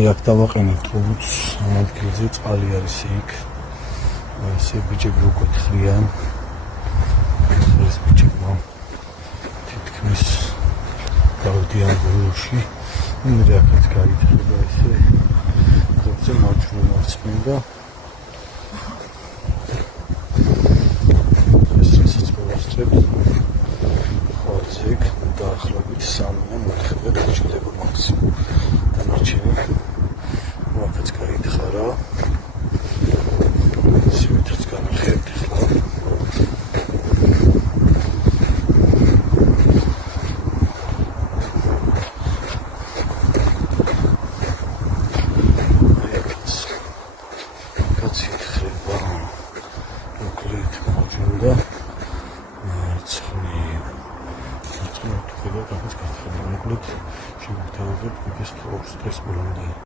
აი აქ დავაყენებთ უბუts ამ ადგილზე წყალი არის იქ. ესე ბიჭები უკვე ხრიან. ეს ბიჭებმა თითქმის დავდიან გულში. მე აქაც გაიწვია ესე. ზოგადად მარჯვენა მარცხნივ და